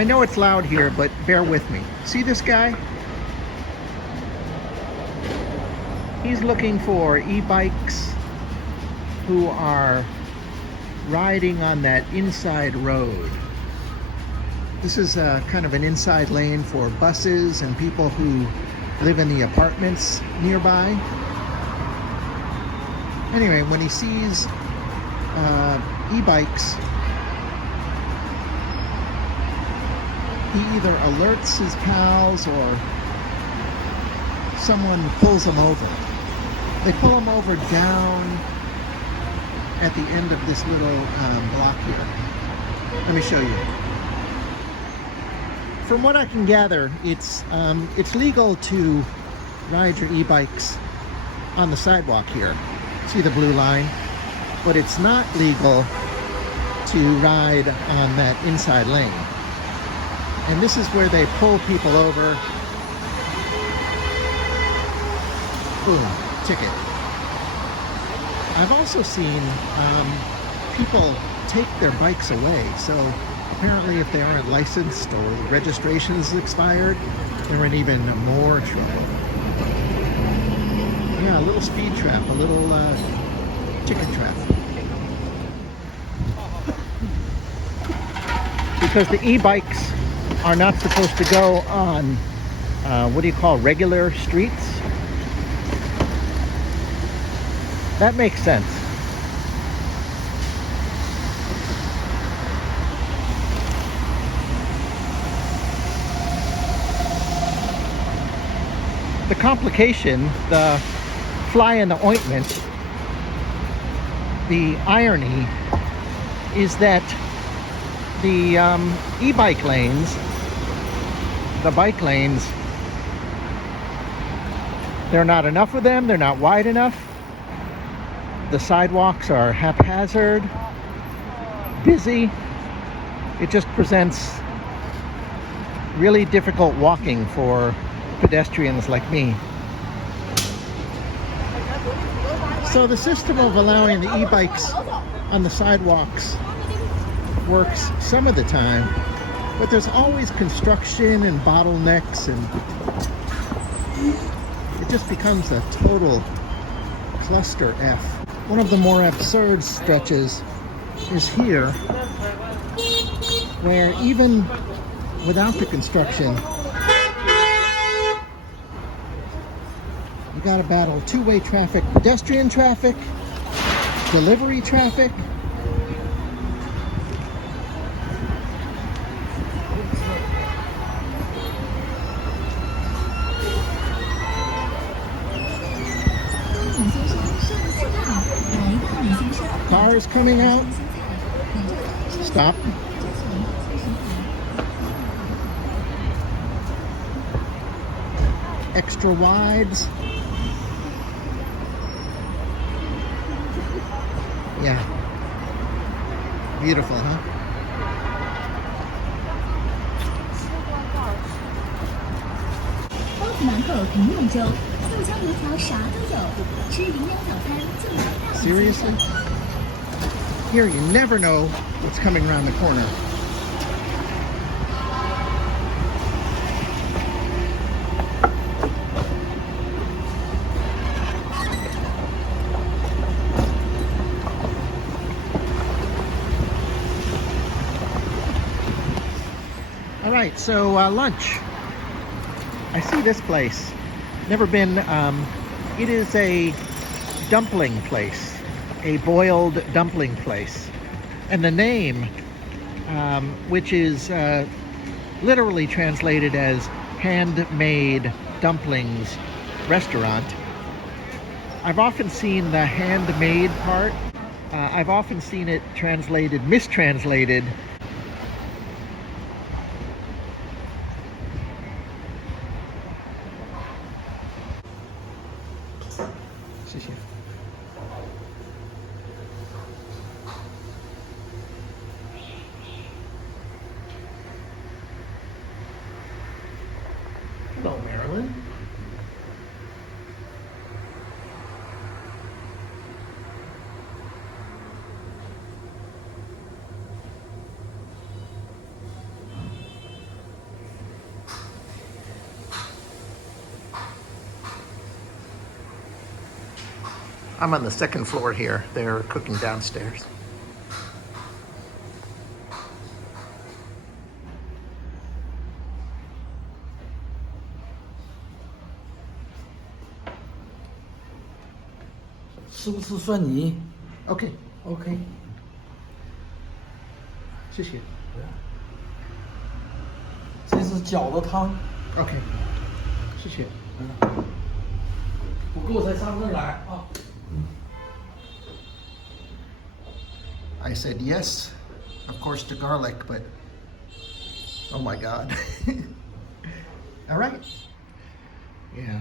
I know it's loud here, but bear with me. See this guy? He's looking for e-bikes who are riding on that inside road. This is kind of an inside lane for buses and people who live in the apartments nearby. Anyway, when he sees e-bikes, he either alerts his pals or someone pulls him over. They pull him over down at the end of this little block here. Let me show you. From what I can gather, it's legal to ride your e-bikes on the sidewalk here. See the blue line? But it's not legal to ride on that inside lane. And this is where they pull people over. Boom, ticket. I've also seen people take their bikes away. So apparently if they aren't licensed or registration is expired, they're in even more trouble. Yeah, a little speed trap, a little ticket trap. Because the e-bikes are not supposed to go on, what do you call, regular streets? That makes sense. The complication, the fly in the ointment, the irony is that the e-bike lanes, the bike lanes, there are not enough of them, they're not wide enough. The sidewalks are haphazard, busy. It just presents really difficult walking for pedestrians like me. So the system of allowing the e-bikes on the sidewalks works some of the time, but there's always construction and bottlenecks, and it just becomes a total cluster F. One of the more absurd stretches is here, where even without the construction, you gotta battle two-way traffic, pedestrian traffic, delivery traffic. Cars coming out. Stop. Extra wides. Yeah. Beautiful, huh? Seriously? Here, you never know what's coming around the corner. All right, so lunch. I see this place. Never been. It is a dumpling place, a boiled dumpling place. And the name, which is literally translated as handmade dumplings restaurant. I've often seen the handmade part. I've often seen it translated, mistranslated. Hello, Marilyn. I'm on the second floor here. They're cooking downstairs. Okay. OK。谢谢。这是饺子汤， OK， 谢谢。不够再上这儿来啊。I said yes, of course, to garlic, but oh my God. All right. Yeah,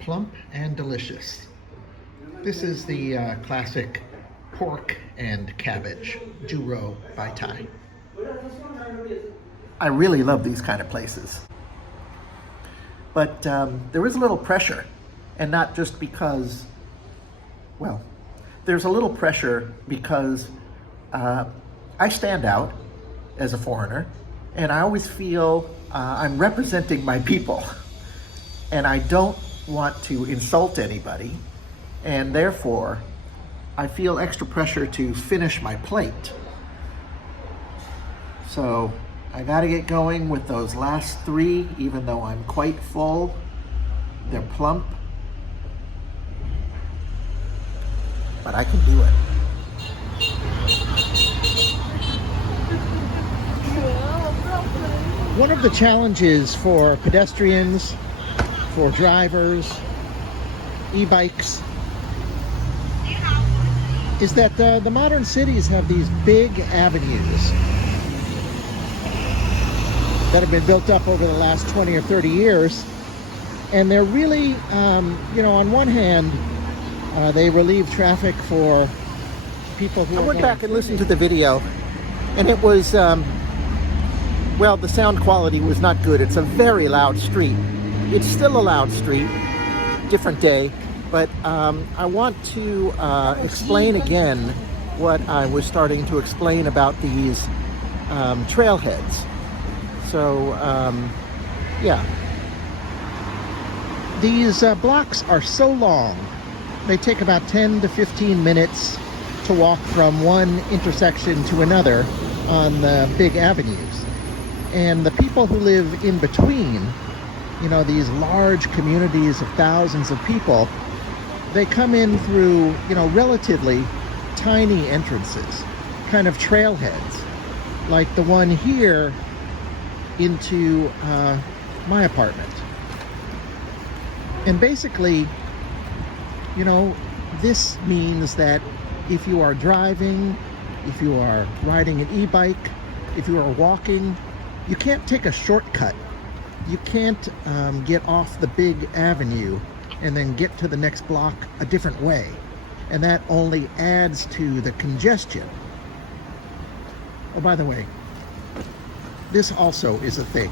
plump and delicious. This is the classic pork and cabbage, Juro by Thai. I really love these kind of places. But there is a little pressure, and not just because, well, there's a little pressure because I stand out as a foreigner, and I always feel I'm representing my people, and I don't want to insult anybody, and therefore I feel extra pressure to finish my plate. So I gotta get going with those last three, even though I'm quite full. They're plump, but I can do it. One of the challenges for pedestrians, for drivers, e-bikes, is that the modern cities have these big avenues that have been built up over the last 20 or 30 years. And they're really, on one hand, they relieve traffic for people who I went back and listened to the video, and it was, well, the sound quality was not good. It's a very loud street. It's still a loud street, different day, but I want to explain again what I was starting to explain about these trailheads. So, yeah. These blocks are so long. They take about 10 to 15 minutes to walk from one intersection to another on the big avenues. And the people who live in between, these large communities of thousands of people, they come in through, relatively tiny entrances, kind of trailheads, like the one here into my apartment. And basically, this means that if you are driving, if you are riding an e-bike, if you are walking, you can't take a shortcut. You can't get off the big avenue and then get to the next block a different way. And that only adds to the congestion. Oh, by the way, this also is a thing.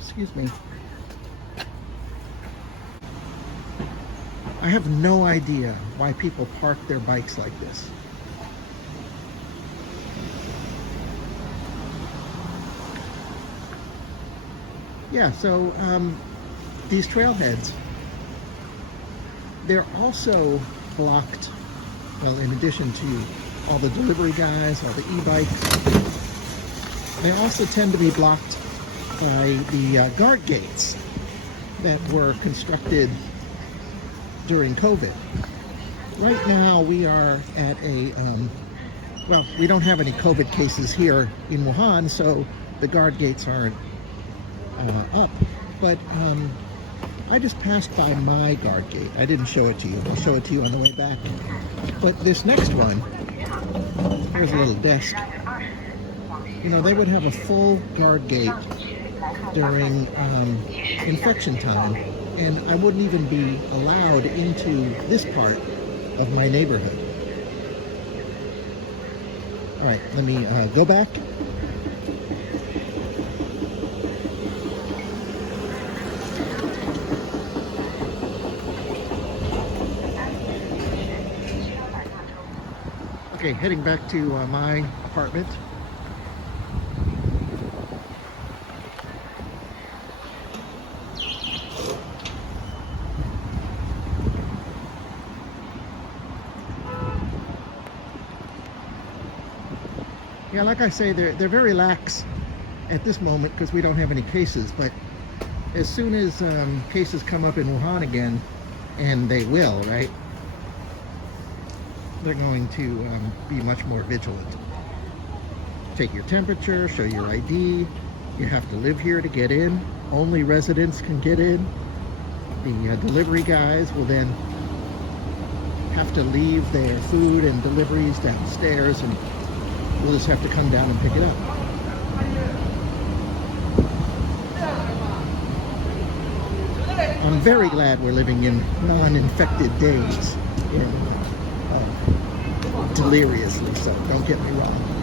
Excuse me. I have no idea why people park their bikes like this. Yeah, so these trailheads, they're also blocked, well, in addition to all the delivery guys, all the e-bikes, they also tend to be blocked by the guard gates that were constructed during COVID. Right now we are at a, well, we don't have any COVID cases here in Wuhan, so the guard gates aren't up, but I just passed by my guard gate. I didn't show it to you. I'll show it to you on the way back. But this next one, here's a little desk. They would have a full guard gate during infection time, and I wouldn't even be allowed into this part of my neighborhood. All right, let me go back. Okay, heading back to my apartment. Yeah, like I say, they're very lax at this moment because we don't have any cases. But as soon as cases come up in Wuhan again, and they will, right? They're going to be much more vigilant. Take your temperature, show your ID. You have to live here to get in. Only residents can get in. The delivery guys will then have to leave their food and deliveries downstairs, and we'll just have to come down and pick it up. I'm very glad we're living in non-infected days, deliriously so, don't get me wrong.